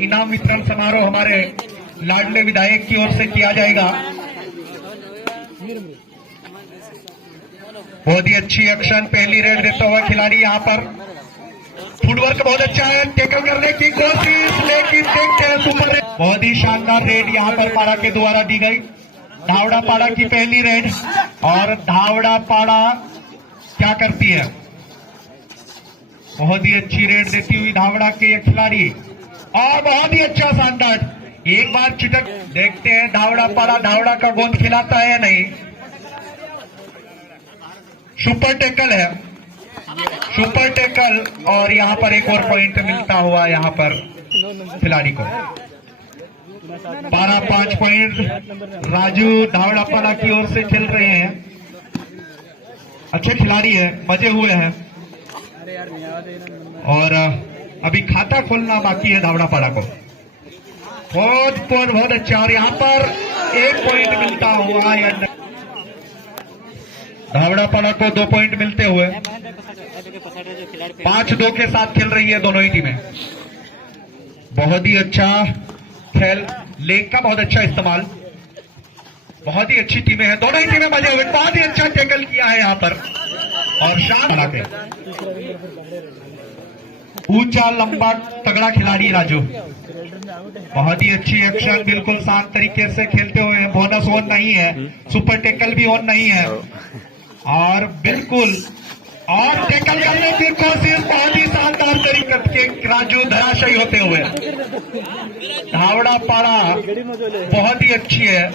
इनाम वितरण समारोह हमारे लाडले विधायक की ओर से किया जाएगा। बहुत ही अच्छी एक्शन, पहली रेड देता हुआ खिलाड़ी यहाँ पर। फुटवर्क बहुत अच्छा है, टैकल करने की कोशिश, लेकिन देखते हैं सुपर। बहुत ही शानदार रेड यहाँ पर पाड़ा के द्वारा दी गई। धावड़ा पाड़ा की पहली रेड, और धावड़ा पाड़ा क्या करती है, बहुत ही अच्छी रेड देती हुई धावड़ा के खिलाड़ी, और बहुत ही अच्छा शानदार। एक बार चिटक, देखते हैं धावड़ा पाड़ा धावड़ा का गोंद खिलाता है या नहीं। सुपर टैकल है, सुपर टैकल, और यहाँ पर एक और पॉइंट मिलता हुआ यहाँ पर खिलाड़ी को। 12-5 पॉइंट राजू धावड़ा पाड़ा की ओर से खेल रहे हैं। अच्छे खिलाड़ी है, मजे हुए हैं, और अभी खाता खोलना बाकी है धावड़ा पाड़ा को। बहुत अच्छा, और यहाँ पर 1 पॉइंट मिलता हुआ धावड़ा पाड़ा को 2 पॉइंट मिलते हुए 5-2 के साथ खेल रही है दोनों ही टीमें। बहुत ही अच्छा खेल, लेग का बहुत अच्छा इस्तेमाल, बहुत ही अच्छी टीमें हैं दोनों ही टीमें, मजे हुए। बहुत ही अच्छा टैकल किया है यहाँ पर, और शान बना के ऊंचा लंबा तगड़ा खिलाड़ी राजू। बहुत ही अच्छी एक्शन, बिल्कुल शांत तरीके से खेलते हुए। बोनस ऑन नहीं है, सुपर टैकल भी ऑन नहीं है, और बिल्कुल, और टैकल करने की कोशिश, बहुत ही शानदार तरीके के राजू धराशायी होते हुए। धावड़ा पाड़ा बहुत ही अच्छी है,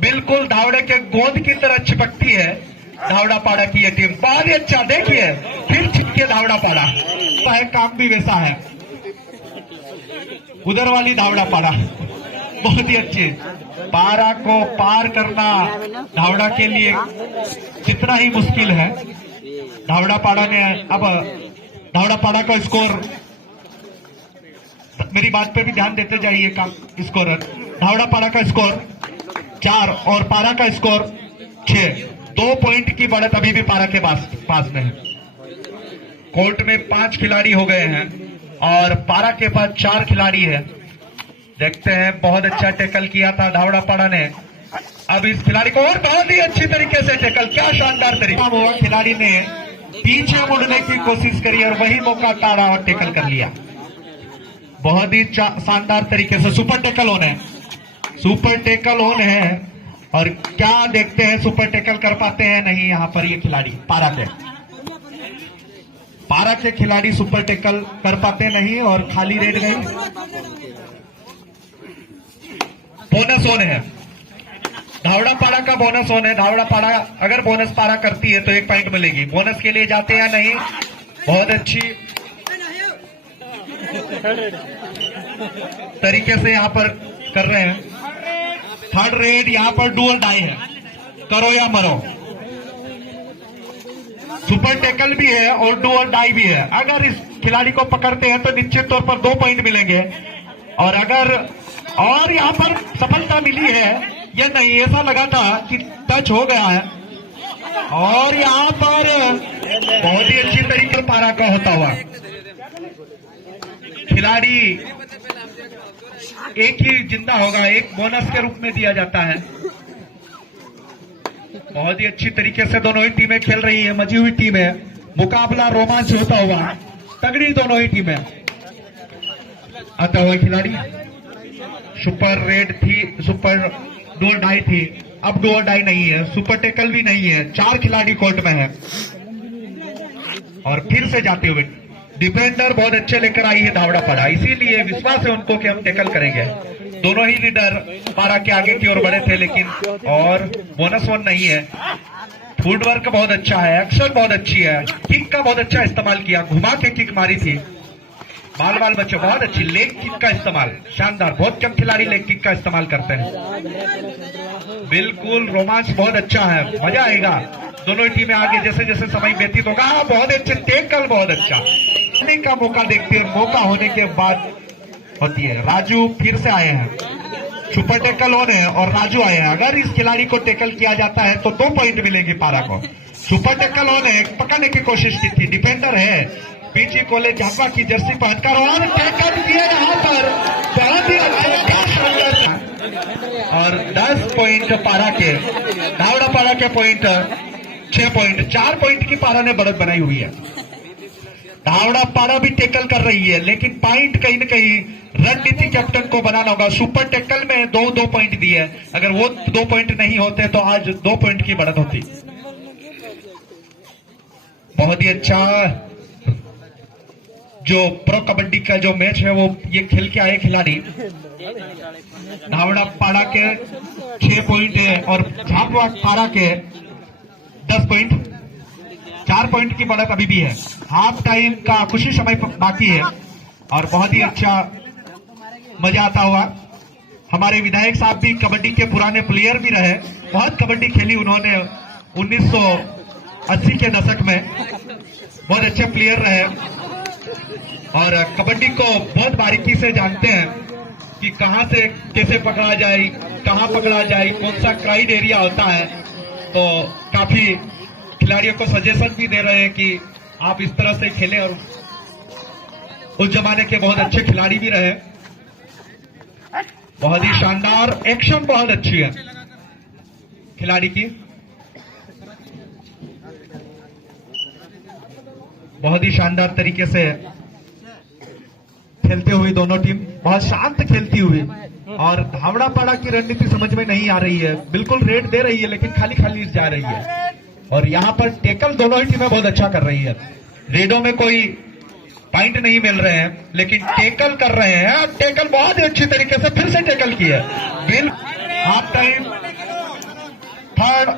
बिल्कुल धावड़े के गोंद की तरह चिपकती है धावड़ा पाड़ा की ये टीम। बहुत ही अच्छा, देखिए फिर चिपके धावड़ा पाड़ा, काम भी वैसा है। उधर वाली धावड़ा पाड़ा बहुत ही अच्छी। पारा को पार करना धावड़ा के लिए कितना ही मुश्किल है। धावड़ा पाड़ा ने अब धावड़ा पाड़ा का स्कोर, मेरी बात पे भी ध्यान देते जाइए का स्कोरर। धावड़ा पाड़ा का स्कोर 4 और पारा का स्कोर 6। 2 पॉइंट की बढ़त अभी भी पारा के पास में है। कोर्ट में 5 खिलाड़ी हो गए हैं और पारा के पास 4 खिलाड़ी है। देखते हैं, बहुत अच्छा टैकल किया था धावड़ा पाड़ा ने। अब इस खिलाड़ी को, और बहुत ही अच्छी तरीके से टैकल, क्या शानदार तरीका हुआ। खिलाड़ी ने पीछे मुड़ने की कोशिश करी और वही मौका टाड़ा और टैकल कर लिया। बहुत ही शानदार तरीके से सुपर टैकल ऑन है, सुपर टैकल ऑन है। और क्या देखते हैं, सुपर टैकल कर पाते हैं नहीं यहाँ पर ये खिलाड़ी। पारा के खिलाड़ी सुपर टैकल कर पाते नहीं, और खाली रेड गई। बोनस ऑन है, धावड़ा पाड़ा का बोनस ऑन है। धावड़ा पाड़ा अगर बोनस पारा करती है तो 1 पॉइंट मिलेगी। बोनस के लिए जाते हैं नहीं, बहुत अच्छी तरीके से यहाँ पर कर रहे हैं। 3rd रेड यहाँ पर डू और डाई है, करो या मरो। सुपर टैकल भी है और डू और डाई भी है। अगर इस खिलाड़ी को पकड़ते हैं तो निश्चित तौर पर 2 पॉइंट मिलेंगे, और अगर और यहाँ पर सफलता मिली है या नहीं, ऐसा लगा था कि टच हो गया है, और यहाँ पर बहुत ही अच्छी तरीके से पारा का होता हुआ खिलाड़ी एक ही जिंदा होगा, एक बोनस के रूप में दिया जाता है। बहुत ही अच्छी तरीके से दोनों ही टीमें खेल रही है, मजी हुई टीम है। मुकाबला रोमांच होता हुआ, तगड़ी दोनों ही टीमें। आता हुआ खिलाड़ी, सुपर रेड थी, सुपर डू डाई थी, अब डू डाई नहीं है, सुपर टैकल भी नहीं है। 4 खिलाड़ी कोर्ट में है, और फिर से जाते हुए डिफेंडर बहुत अच्छे लेकर आई है धावड़ा पाड़ा, इसीलिए विश्वास है उनको कि हम टैकल करेंगे। दोनों ही लीडर पारा के आगे की ओर बढ़े थे, लेकिन और बोनस 1 नहीं है। फुटवर्क बहुत अच्छा है, एक्शन बहुत अच्छी है, किक का बहुत अच्छा इस्तेमाल किया, घुमा के किक मारी थी। बाल बच्चे बहुत अच्छी लेग किक का इस्तेमाल, शानदार। बहुत कम खिलाड़ी लेग किक का इस्तेमाल करते हैं। बिल्कुल रोमांच बहुत अच्छा है, मजा आएगा। दोनों ही टीमें आगे जैसे जैसे समय व्यतीत होगा। बहुत अच्छे टैकल, बहुत अच्छा का मौका देखते हैं, मौका होने के बाद होती है। राजू फिर से आए हैं, सुपर टैकल ऑन है और राजू आए हैं। अगर इस खिलाड़ी को टैकल किया जाता है तो 2 पॉइंट मिलेंगे पारा को। सुपर टैकल ऑन है, पकड़ने की कोशिश की थी, डिफेंडर है, पीछे कॉलेज झापा की जर्सी पहनकर, और टैकल किया यहाँ पर 7 पॉइंट पारा के, धावड़ा पारा के पॉइंट 6 पॉइंट, 4 पॉइंट की पारा ने बढ़त बनाई हुई है। धावड़ा पारा भी टैकल कर रही है, लेकिन पॉइंट कहीं न कहीं रणनीति कैप्टन को बनाना होगा। सुपर टैकल में 2 पॉइंट दिए, अगर वो 2 पॉइंट नहीं होते तो आज 2 पॉइंट की बढ़त होती। बहुत ही अच्छा जो प्रो कबड्डी का जो मैच है वो ये खेल के आए खिलाड़ी। धावड़ा पारा के 6 पॉइंट है और झाबुआ पारा के 10 पॉइंट, 4 पॉइंट की बढ़त अभी भी है। हाफ टाइम का कुछ ही समय बाकी है और बहुत ही अच्छा मजा आता हुआ। हमारे विधायक साहब भी कबड्डी के पुराने प्लेयर भी रहे, बहुत कबड्डी खेली उन्होंने 1980 के दशक में, बहुत अच्छे प्लेयर रहे और कबड्डी को बहुत बारीकी से जानते हैं कि कहां से कैसे पकड़ा जाए, कहां पकड़ा जाए, कौन सा क्राइटेरिया होता है। तो काफी खिलाड़ियों को सजेशन भी दे रहे हैं कि आप इस तरह से खेलें और उस जमाने के बहुत अच्छे खिलाड़ी भी रहे। बहुत ही शानदार एक्शन, बहुत अच्छी है खिलाड़ी की, बहुत ही शानदार तरीके से खेलते हुए दोनों टीम बहुत शांत खेलती हुई। और धावड़ा पाड़ा की रणनीति समझ में नहीं आ रही है, बिल्कुल रेड दे रही है लेकिन खाली खाली जा रही है। और यहां पर टैकल दोनों ही टीमें बहुत अच्छा कर रही है। रेडों में कोई पॉइंट नहीं मिल रहे हैं लेकिन टैकल कर रहे हैं, टैकल बहुत ही अच्छी तरीके से फिर से टैकल किया। Bill half time 3rd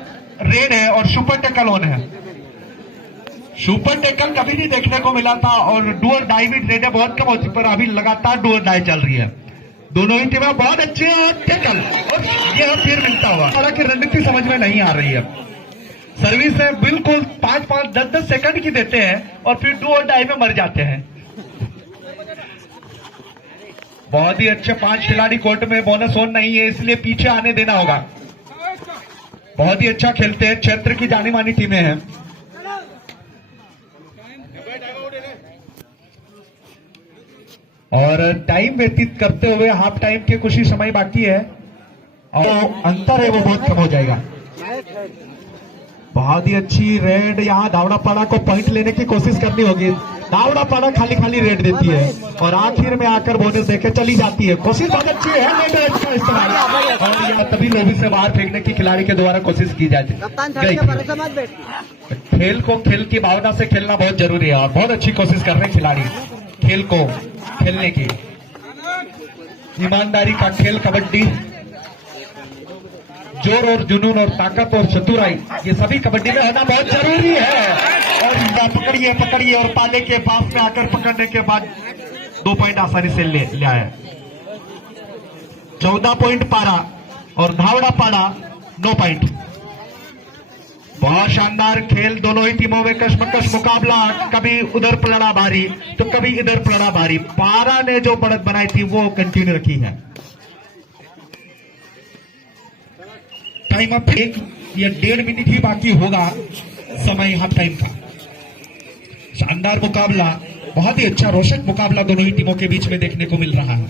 red है और सुपर टैकल ऑन है। सुपर टैकल कभी नहीं देखने को मिला था और डू और डाई भी रेडें बहुत कम होती, पर अभी लगातार डू और डाई चल रही है। दोनों ही टीमें बहुत अच्छी है और टैकल, और यह फिर मिलता हुआ। हालांकि रणनीति समझ में नहीं आ रही है। सर्विस है बिल्कुल 5-5, 10-10 सेकंड की देते हैं और फिर डू और डाई में मर जाते हैं। बहुत ही अच्छे 5 खिलाड़ी कोर्ट में, बोनस ऑन नहीं है इसलिए पीछे आने देना होगा। बहुत ही अच्छा खेलते हैं, क्षेत्र की जानी मानी टीमें हैं। और टाइम व्यतीत करते हुए हाफ टाइम के कुछ ही समय बाकी है और अंतर है वो बहुत कम हो जाएगा। बहुत ही अच्छी रेड, यहाँ धावड़ा पाड़ा को पॉइंट लेने की कोशिश करनी होगी। धावड़ा पाड़ा खाली खाली रेड देती है और आखिर में आकर बोनस देके चली जाती है। कोशिश बहुत अच्छी है, रेड का इस्तेमाल और यह तभी लोभी से बाहर फेंकने की खिलाड़ी के द्वारा कोशिश की जाती है। खेल को खेल की भावना से खेलना बहुत जरूरी है और बहुत अच्छी कोशिश कर रहे हैं खिलाड़ी खेल को खेलने की। ईमानदारी का खेल कबड्डी, जोर और जुनून और ताकत और चतुराई, ये सभी कबड्डी में होना बहुत जरूरी है। और पकड़िए पकड़िए और पाले के पास में आकर पकड़ने के बाद 2 पॉइंट आसानी से ले आए। 14 पॉइंट पारा और धावड़ा पाड़ा 9 पॉइंट। बहुत शानदार खेल, दोनों ही टीमों में कशमकश मुकाबला, कभी उधर पलड़ा भारी तो कभी इधर पलड़ा भारी। पारा ने जो बढ़त बनाई थी वो कंटिन्यू रखी है। टाइम अप 1 या 1.5 मिनट ही बाकी होगा समय हाफ टाइम का। शानदार मुकाबला, बहुत ही अच्छा रोचक मुकाबला दोनों ही टीमों के बीच में देखने को मिल रहा है।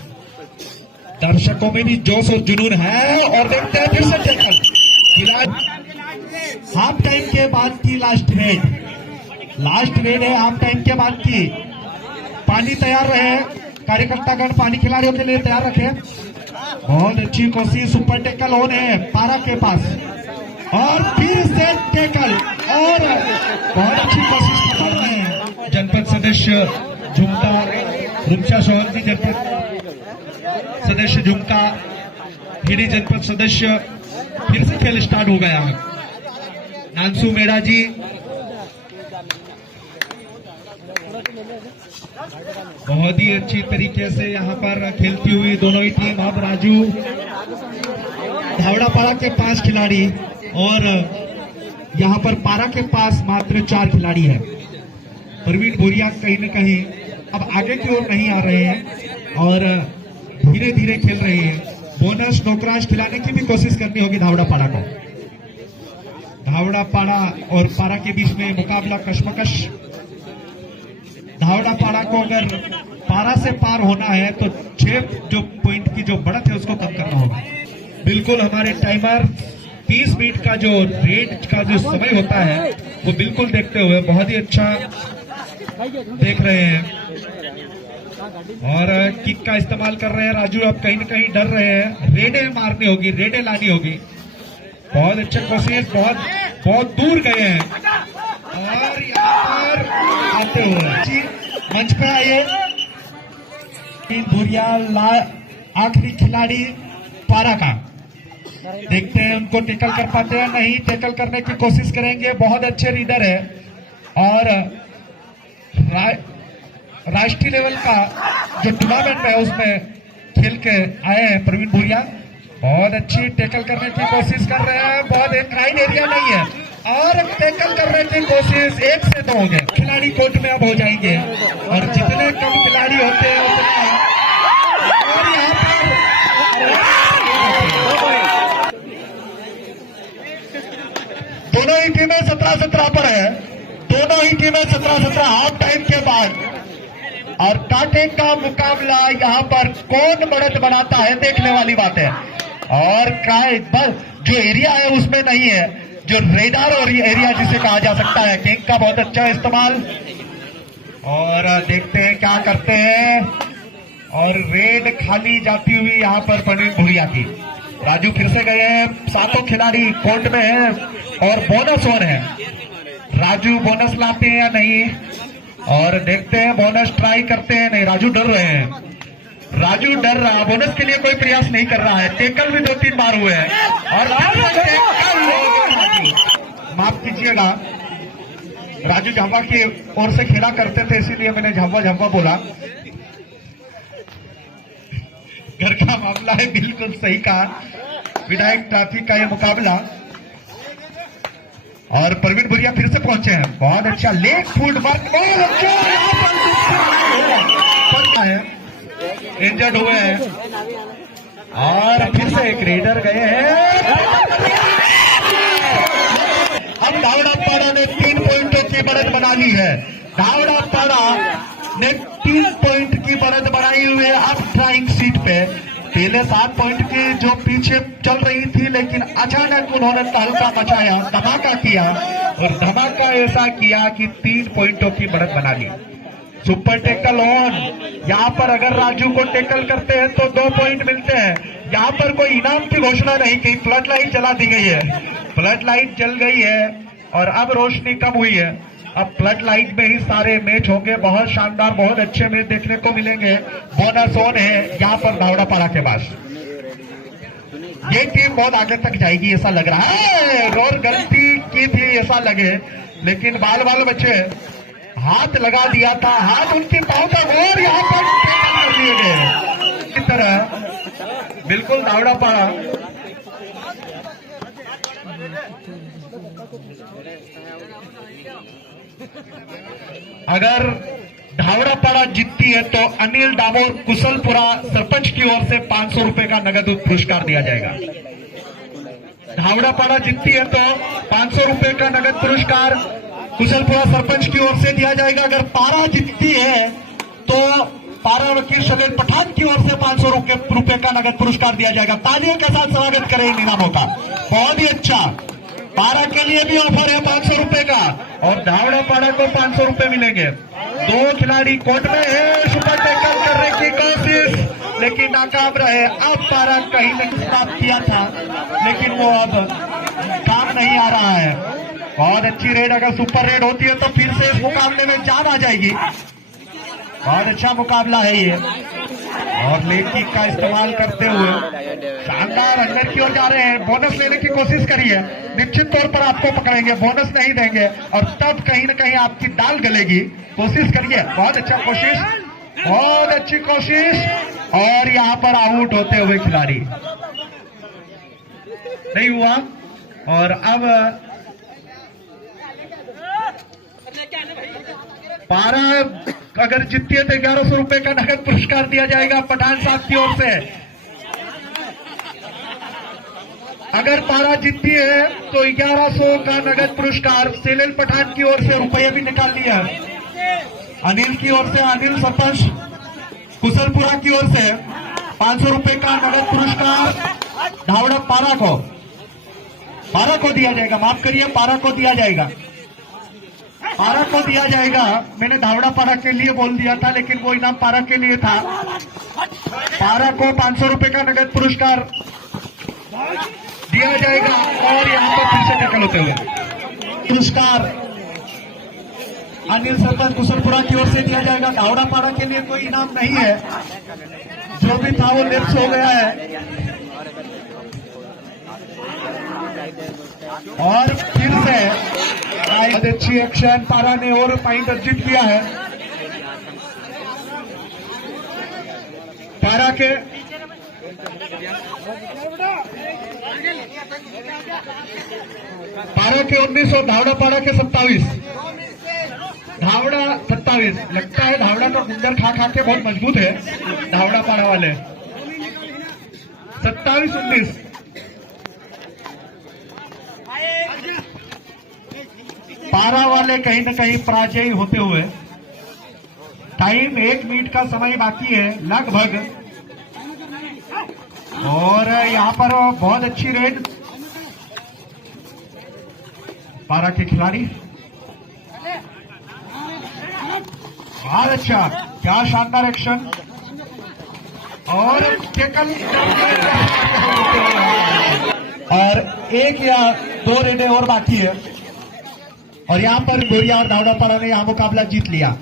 दर्शकों में भी जोश और जुनून है और देखते हैं फिर से टैकल। हाफ टाइम के बाद की लास्ट रेड है हाफ टाइम के बाद की। पानी तैयार रहे, कार्यकर्तागण पानी खिलाड़ियों के लिए तैयार रखे। बहुत अच्छी कोशिश, सुपर टैकल ऑन है पारा के पास और फिर से टैकल और बहुत अच्छी कोशिश कर रहे हैं जनपद सदस्य झुमका, रुमचा शोहर जी जनपद सदस्य झुमका, हिडी जनपद सदस्य। फिर से खेल स्टार्ट हो गया है। नानसू मेड़ा जी, बहुत ही अच्छी तरीके से यहाँ पर खेलती हुई दोनों ही टीम। अब राजू धावड़ा पारा के 5 खिलाड़ी और यहाँ पर पारा के पास मात्र 4 खिलाड़ी है। प्रवीण बोरिया कहीं न कहीं अब आगे की ओर नहीं आ रहे हैं और धीरे धीरे खेल रहे हैं। बोनस नौकराज खिलाने की भी कोशिश करनी होगी धावड़ा पारा को। धावड़ा पाड़ा और पारा के बीच में मुकाबला कशमकश। धावड़ा पाड़ा को अगर पारा से पार होना है तो 6 जो पॉइंट की जो बढ़त है उसको कम करना होगा। बिल्कुल हमारे टाइमर 30 मिनट का जो रेड का जो समय होता है वो बिल्कुल देखते हुए बहुत ही अच्छा देख रहे हैं और किक का इस्तेमाल कर रहे हैं राजू। अब कहीं न कहीं डर रहे हैं, रेडे मारनी होगी, रेडे लानी होगी। बहुत अच्छा कोशिश, बहुत दूर गए हैं और यहाँ पर आते हुए मंच पे आए भूरिया आखिरी खिलाड़ी पारा का। देखते हैं उनको टेकल कर पाते हैं, नहीं टेकल करने की कोशिश करेंगे। बहुत अच्छे रीडर है और राष्ट्रीय लेवल का जो टूर्नामेंट है उसमें खेल के आए हैं प्रवीण भूरिया। बहुत अच्छी टेकल करने की कोशिश कर रहे हैं, बहुत एक राइड एरिया नहीं है और टेकल करने की कोशिश 1 से 2 हो गए। खिलाड़ी कोर्ट में अब हो जाएंगे और जितने कम खिलाड़ी होते हैं उतना। और यहाँ पर दोनों ही टीमें 17-17 पर है, दोनों ही टीमें 17-17 हाफ टाइम के बाद। और कांटे का मुकाबला यहाँ पर कौन बढ़त बनाता है देखने वाली बात है। और जो एरिया है उसमें नहीं है, जो रेडार और एरिया जिसे कहा जा सकता है। किंग का बहुत अच्छा इस्तेमाल और देखते हैं क्या करते हैं। और रेड खाली जाती हुई यहाँ पर प्रवीण भूरिया की। राजू फिर से गए हैं, 7 खिलाड़ी कोर्ट में है और बोनस वन है। राजू बोनस लाते हैं या नहीं और देखते हैं, बोनस ट्राई करते हैं, नहीं राजू डर रहे हैं। राजू डर रहा, बोनस के लिए कोई प्रयास नहीं कर रहा है। टेकल भी 2-3 बार हुए हैं और माफ कीजिएगा, राजू झावा की ओर से खेला करते थे इसीलिए मैंने झावा बोला। घर का मामला है, बिल्कुल सही कहा। विधायक ट्रैफिक का ये मुकाबला और प्रवीण भूरिया फिर से पहुंचे हैं। बहुत अच्छा लेग फुट वर्क, इंजर्ड हुए हैं और फिर से एक रेडर गए हैं। अब धावड़ापाड़ा ने 3 पॉइंटों की बढ़त बना ली है। धावड़ापाड़ा ने 3 पॉइंट की बढ़त बनाई हुई है अब ड्राइंग सीट पे। पहले 7 पॉइंट की जो पीछे चल रही थी, लेकिन अचानक उन्होंने तहलका मचाया, धमाका किया और धमाका ऐसा किया कि 3 पॉइंटों की बढ़त बना ली। Super tackle on. यहाँ पर अगर राजू को टेकल करते हैं तो 2 पॉइंट मिलते हैं। यहाँ पर कोई इनाम की घोषणा नहीं की, फ्लड लाइट जला दी गई है। फ्लड लाइट जल गई है और अब रोशनी कम हुई है। अब फ्लड लाइट में ही सारे मैच होंगे। बहुत शानदार, बहुत अच्छे मैच देखने को मिलेंगे। बोनस ऑन है यहाँ पर धावड़ापाड़ा के पास। ये टीम बहुत आगे तक जाएगी ऐसा लग रहा है। और गलती की थी ऐसा लगे, लेकिन बाल बच्चे हाथ लगा दिया था, हाथ उनके पांव का और यहाँ पर कर दिए गए। इस तरह बिल्कुल धावड़ापाड़ा अगर धावड़ापाड़ा जीतती है तो अनिल डामोर कुशलपुरा सरपंच की ओर से 500 रुपए का नगद पुरस्कार दिया जाएगा। धावड़ापाड़ा जीतती है तो 500 रुपए का नगद पुरस्कार कुशलपुरा सरपंच की ओर से दिया जाएगा। अगर पारा जीतती है तो पारा वकील शगेर पठान की ओर से 500 रुपए का नगद पुरस्कार दिया जाएगा। तालियों के साथ स्वागत करें इन इनामों का। बहुत ही अच्छा। पारा के लिए भी ऑफर है 500 रुपए का और धावड़ापाड़ा को 500 रुपए मिलेंगे। 2 खिलाड़ी कोर्ट में है, सुपर टैकल करने की कोशिश लेकिन नाकाम रहे। अब पारा कहीं न स्टॉप किया था लेकिन वो अब काम नहीं आ रहा है। बहुत अच्छी रेड, अगर सुपर रेड होती है तो फिर से इस मुकाबले में जान आ जाएगी। बहुत अच्छा मुकाबला है ये और लेग किक का इस्तेमाल करते हुए शानदार अंदर की ओर जा रहे हैं। बोनस लेने की कोशिश करिए, निश्चित तौर पर आपको पकड़ेंगे, बोनस नहीं देंगे और तब कहीं न कहीं आपकी दाल गलेगी। कोशिश करिए, बहुत अच्छा कोशिश, बहुत अच्छी कोशिश और यहाँ पर आउट होते हुए खिलाड़ी नहीं हुआ। और अब पारा अगर जीतती है तो 1100 रुपए का नगद पुरस्कार दिया जाएगा पठान साहब की ओर से। अगर पारा जीतती है तो 1100 का नगद पुरस्कार सेलेल पठान की ओर से रुपये भी निकाल लिया। अनिल की ओर से, अनिल सरपंच कुशलपुरा की ओर से 500 रुपए का नगद पुरस्कार धावड़ा पारा को दिया जाएगा, माफ करिए, पारा को दिया जाएगा, पारा को दिया जाएगा। मैंने धावड़ा पारा के लिए बोल दिया था, लेकिन वो इनाम पारा के लिए था। पारा को 500 रुपए का नगद पुरस्कार दिया जाएगा। और यहाँ पर फिर से टैकल होते हुए पुरस्कार अनिल सरपंच कुशलपुरा की ओर से दिया जाएगा। धावड़ा पारा के लिए कोई इनाम नहीं है, जो भी था वो लेफ्ट हो गया है। और फिर से बहुत अच्छी एक्शन, पारा ने और पॉइंट अर्जित किया है। पारा के पारा के 19 और धावड़ा पारा के 27। धावड़ा 27। लगता है धावड़ा तो गुंजर खा के बहुत मजबूत है धावड़ा पारा वाले। 27-19। पारा वाले कहीं न कहीं पराजयी होते हुए, टाइम 1 मिनट का समय बाकी है लगभग। और यहां पर बहुत अच्छी रेड पारा के खिलाड़ी, बहुत अच्छा, क्या शानदार एक्शन। और टेकल और 1 या 2 रेडें और बाकी है। और यहां पर गोरिया और धावड़ा पारा ने यहां मुकाबला जीत लिया।